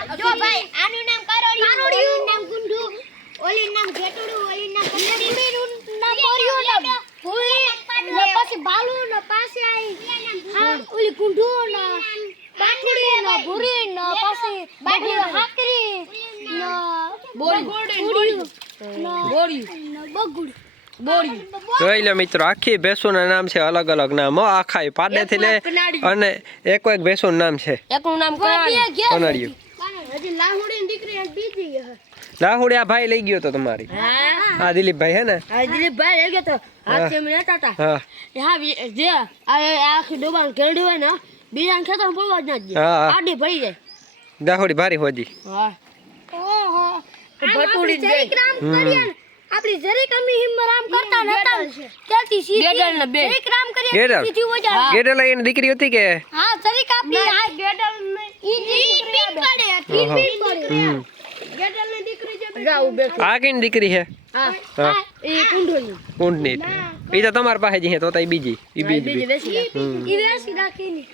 જો ભાઈ આનું નામ કારોડિયું નામ ગુંડુ ઓલી નામ ઘેટુડું ઓલી નામ કનેડીનું નામ બોરિયું ને ભૂરી ને પછી બાલુ ને પાછી આઈ હા ઓલી ગુંડુ ને બાકડી ને ભૂરી ને પછી બાકડી હાકરી ને બોરિયું બગુડ જોઈ લો મિત્રો આખી ભેંસોના નામ છે અલગ અલગ નામ હો આખા પાડેથી લે અને એક ભેંસોનું નામ છે એકનું નામ કનાડિયું હજી લાહુડી દીકરી બીજી હે લાહુડિયા ભાઈ લઈ ગયો તો તમારી હા દિલીપભાઈ હે ને હા દિલીપભાઈ લઈ ગયો તો હાથ મેં ટાટા હા હા જે આખી ડોબાન કેરડી હોય ને બીજાને ખેતર પડવા જ ના દે હા આડી ભરી જાય દાહોડી ભારી હોજી હા ઓહો ભટુડી જરી ગ્રામ કરીએ આપણી જરી કમી હિમરામ કરતા નતા ત્યાંથી સીધી ગેડલ ને બે જરી ગ્રામ કરીએ ગેડલ સીધી વજા ગેડલ એની દીકરી હતી કે હા જરી કાપી આ ગેડલ ને ઈ પીક પડે ઈ ગેડલ ની દીકરી જે જાવ બે આ કઈની દીકરી છે હા હા એ કુંડોલી કુંડની એ તો તમારી પાસે જ છે તો ઈ બીજી બીજી બેસી ઈ વેસી રાખીની